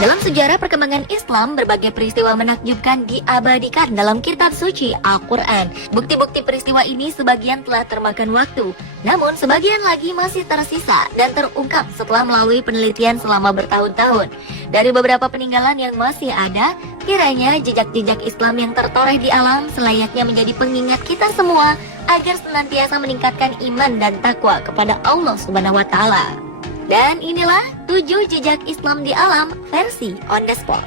Dalam sejarah perkembangan Islam, berbagai peristiwa menakjubkan diabadikan dalam kitab suci Al-Quran. Bukti-bukti peristiwa ini sebagian telah termakan waktu, namun sebagian lagi masih tersisa dan terungkap setelah melalui penelitian selama bertahun-tahun. Dari beberapa peninggalan yang masih ada, kiranya jejak-jejak Islam yang tertoreh di alam selayaknya menjadi pengingat kita semua agar senantiasa meningkatkan iman dan takwa kepada Allah Subhanahu wa Ta'ala. Dan inilah 7 jejak Islam di alam versi on the spot.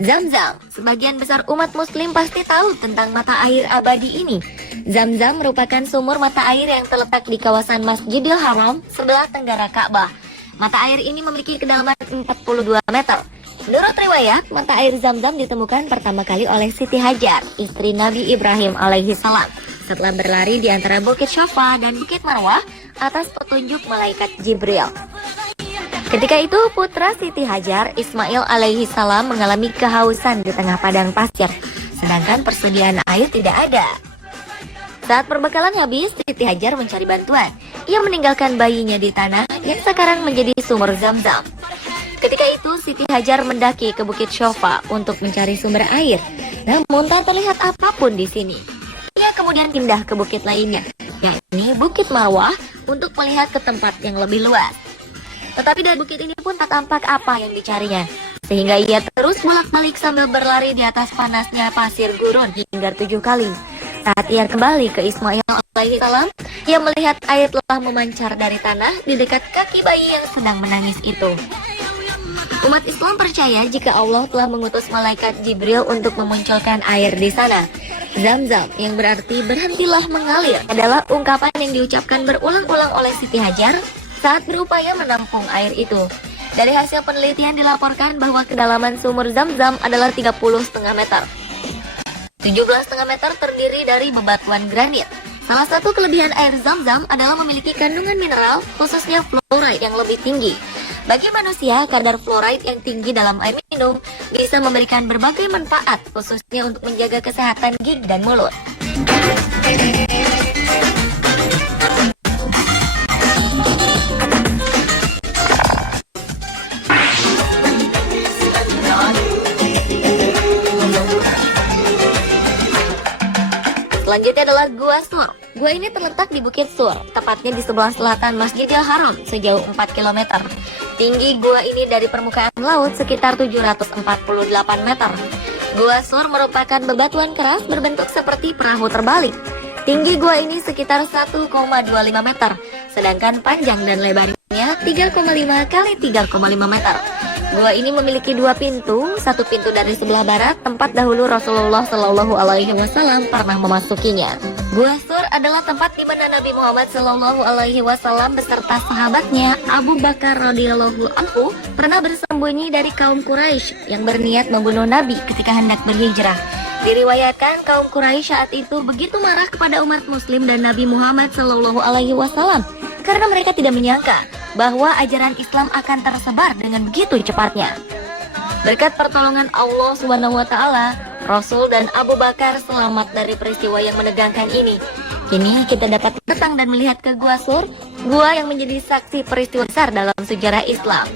Zam-Zam. Sebagian besar umat muslim pasti tahu tentang mata air abadi ini. Zam-Zam merupakan sumur mata air yang terletak di kawasan Masjidil Haram sebelah tenggara Ka'bah. Mata air ini memiliki kedalaman 42 meter. Menurut riwayat, mata air Zam-Zam ditemukan pertama kali oleh Siti Hajar, istri Nabi Ibrahim alaihi salam, setelah berlari di antara Bukit Syafa dan Bukit Marwah atas petunjuk malaikat Jibril. Ketika itu, putra Siti Hajar, Ismail alaihi salam, mengalami kehausan di tengah padang pasir, sedangkan persediaan air tidak ada. Saat perbekalan habis, Siti Hajar mencari bantuan. Ia meninggalkan bayinya di tanah yang sekarang menjadi sumur Zam-Zam. Ketika itu, Siti Hajar mendaki ke Bukit Syafa untuk mencari sumber air. Namun tak terlihat apapun di sini. Ia kemudian pindah ke bukit lainnya, yakni Bukit Marwah, untuk melihat ke tempat yang lebih luas. Tetapi dari bukit ini pun tak tampak apa yang dicarinya, sehingga ia terus bolak-balik sambil berlari di atas panasnya pasir gurun hingga 7 kali. Saat ia kembali ke Ismail alaihi salam, ia melihat air telah memancar dari tanah di dekat kaki bayi yang sedang menangis itu. Umat Islam percaya jika Allah telah mengutus malaikat Jibril untuk memunculkan air di sana. Zam-Zam, yang berarti berhentilah mengalir, adalah ungkapan yang diucapkan berulang-ulang oleh Siti Hajar saat berupaya menampung air itu. Dari hasil penelitian dilaporkan bahwa kedalaman sumur Zam-Zam adalah 30,5 meter. 17,5 meter terdiri dari bebatuan granit. Salah satu kelebihan air Zam-Zam adalah memiliki kandungan mineral, khususnya fluoride yang lebih tinggi. Bagi manusia, kadar fluoride yang tinggi dalam air minum bisa memberikan berbagai manfaat, khususnya untuk menjaga kesehatan gigi dan mulut. Selanjutnya adalah Gua Sur. Gua ini terletak di Bukit Sur, tepatnya di sebelah selatan Masjidil Haram sejauh 4 km. Tinggi gua ini dari permukaan laut sekitar 748 meter. Gua Sur merupakan bebatuan keras berbentuk seperti perahu terbalik. Tinggi gua ini sekitar 1,25 meter, sedangkan panjang dan lebarnya 3,5 kali 3,5 meter. Gua ini memiliki 2 pintu, satu pintu dari sebelah barat, tempat dahulu Rasulullah Shallallahu Alaihi Wasallam pernah memasukinya. Gua Sur adalah tempat di mana Nabi Muhammad Shallallahu Alaihi Wasallam beserta sahabatnya Abu Bakar radhiyallahu anhu pernah bersembunyi dari kaum Quraisy yang berniat membunuh Nabi ketika hendak berhijrah. Diriwayatkan kaum Quraisy saat itu begitu marah kepada umat Muslim dan Nabi Muhammad Shallallahu Alaihi Wasallam karena mereka tidak menyangka bahwa ajaran Islam akan tersebar dengan begitu cepatnya. Berkat pertolongan Allah Subhanahu wa Ta'ala, Rasul dan Abu Bakar selamat dari peristiwa yang menegangkan ini. Kini kita dapat datang dan melihat ke Gua Sur, gua yang menjadi saksi peristiwa besar dalam sejarah Islam.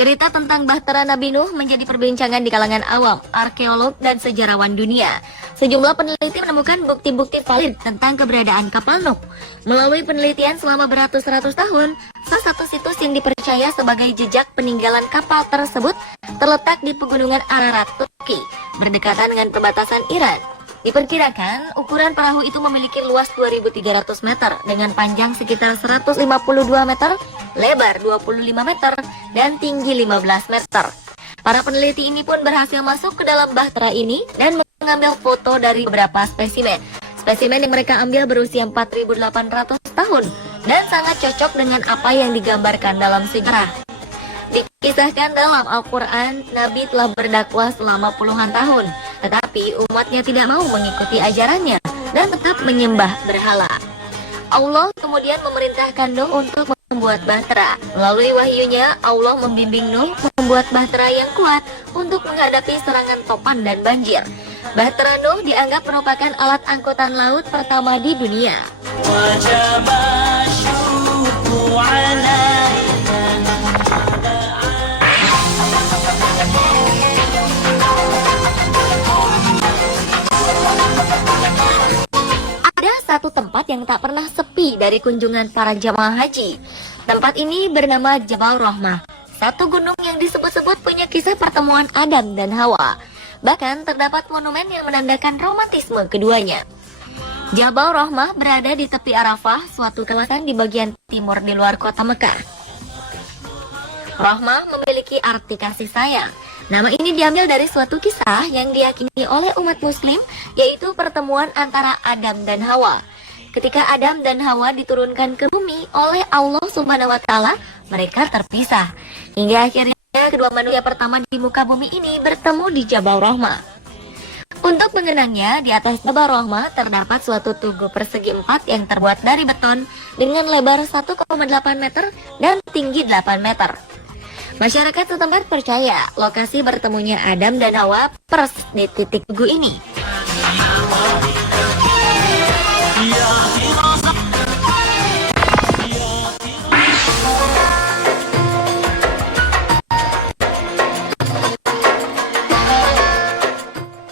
Cerita tentang Bahtera Nabi Nuh menjadi perbincangan di kalangan awam, arkeolog, dan sejarawan dunia. Sejumlah peneliti menemukan bukti-bukti valid tentang keberadaan kapal Nuh. Melalui penelitian selama beratus-ratus tahun, salah satu situs yang dipercaya sebagai jejak peninggalan kapal tersebut terletak di pegunungan Ararat, Turki, berdekatan dengan perbatasan Iran. Diperkirakan, ukuran perahu itu memiliki luas 2.300 meter dengan panjang sekitar 152 meter, lebar 25 meter, dan tinggi 15 meter. Para peneliti ini pun berhasil masuk ke dalam bahtera ini dan mengambil foto dari beberapa spesimen. Spesimen yang mereka ambil berusia 4.800 tahun dan sangat cocok dengan apa yang digambarkan dalam sejarah. Dikisahkan dalam Al-Quran, Nabi telah berdakwah selama puluhan tahun, tetapi umatnya tidak mau mengikuti ajarannya dan tetap menyembah berhala. Allah kemudian memerintahkan Nuh untuk membuat bahtera. Melalui wahyunya, Allah membimbing Nuh membuat bahtera yang kuat untuk menghadapi serangan topan dan banjir. Bahtera Nuh dianggap merupakan alat angkutan laut pertama di dunia. Satu tempat yang tak pernah sepi dari kunjungan para jamaah haji. Tempat ini bernama Jabal Rahmah, satu gunung yang disebut-sebut punya kisah pertemuan Adam dan Hawa. Bahkan terdapat monumen yang menandakan romantisme keduanya. Jabal Rahmah berada di tepi Arafah, suatu kawasan di bagian timur di luar kota Mekah. Rahmah memiliki arti kasih sayang. Nama ini diambil dari suatu kisah yang diyakini oleh umat muslim, yaitu pertemuan antara Adam dan Hawa. Ketika Adam dan Hawa diturunkan ke bumi oleh Allah Subhanahu wa Ta'ala, mereka terpisah. Hingga akhirnya kedua manusia pertama di muka bumi ini bertemu di Jabal Rahmah. Untuk mengenangnya, di atas Jabal Rahmah terdapat suatu tugu persegi 4 yang terbuat dari beton dengan lebar 1,8 meter dan tinggi 8 meter. Masyarakat setempat percaya lokasi bertemunya Adam dan Hawa persis di titik tugu ini.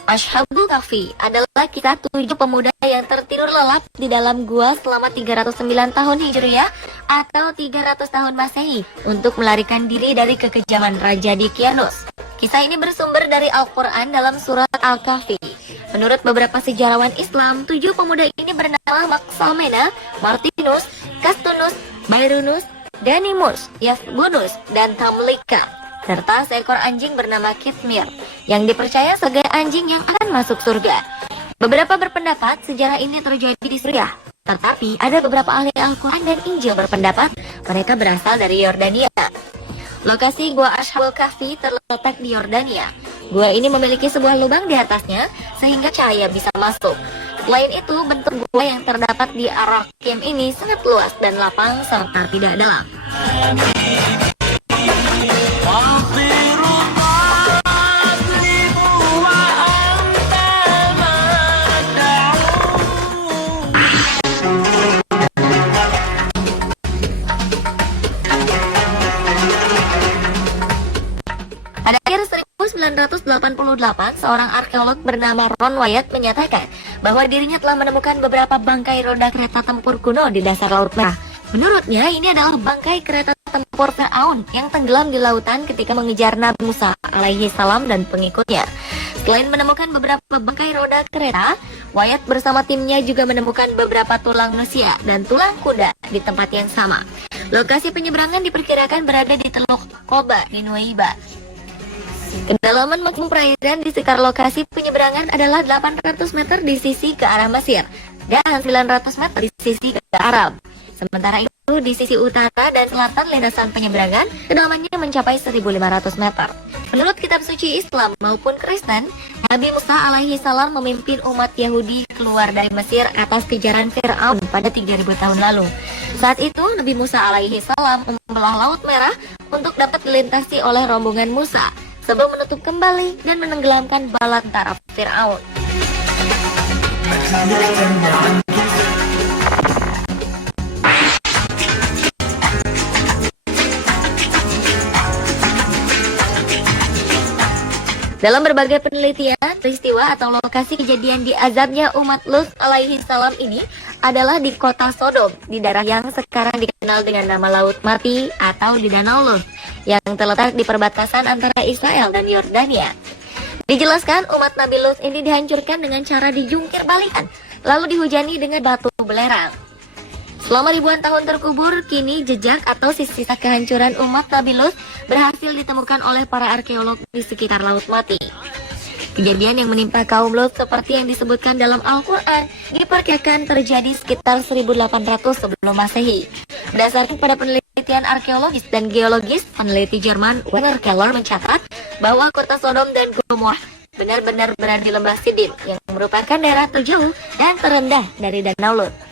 Ashabul Kahfi adalah kisah 7 pemuda yang tertidur lelap di dalam gua selama 309 tahun Hijriah atau 300 tahun Masehi untuk melarikan diri dari kekejaman Raja Dicyanus. Kisah ini bersumber dari Al-Quran dalam surat Al-Kahfi. Menurut beberapa sejarawan Islam, 7 pemuda ini bernama Maksalmena, Martinus, Castunus, Bairunus, Ganimus, Yafbunus, dan Tamlika, serta seekor anjing bernama Kitmir yang dipercaya sebagai anjing yang akan masuk surga. Beberapa berpendapat sejarah ini terjadi di Suriah, tetapi ada beberapa ahli Al-Quran dan Injil berpendapat mereka berasal dari Yordania. Lokasi Gua Ashabul Kahfi terletak di Yordania. Gua ini memiliki sebuah lubang di atasnya sehingga cahaya bisa masuk. Selain itu, bentuk gua yang terdapat di Ar-Rakim ini sangat luas dan lapang serta tidak dalam. Pada akhir 1988, seorang arkeolog bernama Ron Wyatt menyatakan bahwa dirinya telah menemukan beberapa bangkai roda kereta tempur kuno di dasar Laut Merah. Menurutnya, ini adalah bangkai kereta tempur Fir'aun yang tenggelam di lautan ketika mengejar Nabi Musa alaihi salam dan pengikutnya. Selain menemukan beberapa bangkai roda kereta, Wyatt bersama timnya juga menemukan beberapa tulang manusia dan tulang kuda di tempat yang sama. Lokasi penyeberangan diperkirakan berada di Teluk Qoba di Nuwaiba. Kedalaman makmum perairan di sekitar lokasi penyeberangan adalah 800 meter di sisi ke arah Mesir dan 900 meter di sisi ke Arab. Sementara itu di sisi utara dan selatan lintasan penyeberangan kedalamannya mencapai 1.500 meter. Menurut kitab suci Islam maupun Kristen, Nabi Musa alaihi salam memimpin umat Yahudi keluar dari Mesir atas kejaran Fir'aun pada 3.000 tahun lalu. Saat itu Nabi Musa alaihi salam membelah Laut Merah untuk dapat dilintasi oleh rombongan Musa sebelum menutup kembali dan menenggelamkan bala tentara Fir'aun. Dalam berbagai penelitian, peristiwa atau lokasi kejadian di azabnya umat Lut alaihi salam ini adalah di kota Sodom, di daerah yang sekarang dikenal dengan nama Laut Mati atau di Danau Lut, yang terletak di perbatasan antara Israel dan Yordania. Dijelaskan umat Nabi Lut ini dihancurkan dengan cara dijungkir balikan, lalu dihujani dengan batu belerang. Selama ribuan tahun terkubur, kini jejak atau sisa kehancuran umat Nabi Lut berhasil ditemukan oleh para arkeolog di sekitar Laut Mati. Kejadian yang menimpa kaum Lut seperti yang disebutkan dalam Al-Quran diperkirakan terjadi sekitar 1800 sebelum Masehi. Berdasarkan pada penelitian arkeologis dan geologis, peneliti Jerman Werner Keller mencatat bahwa kota Sodom dan Gomorrah benar-benar berada di lembah Sidim yang merupakan daerah terjauh dan terendah dari Danau Lut.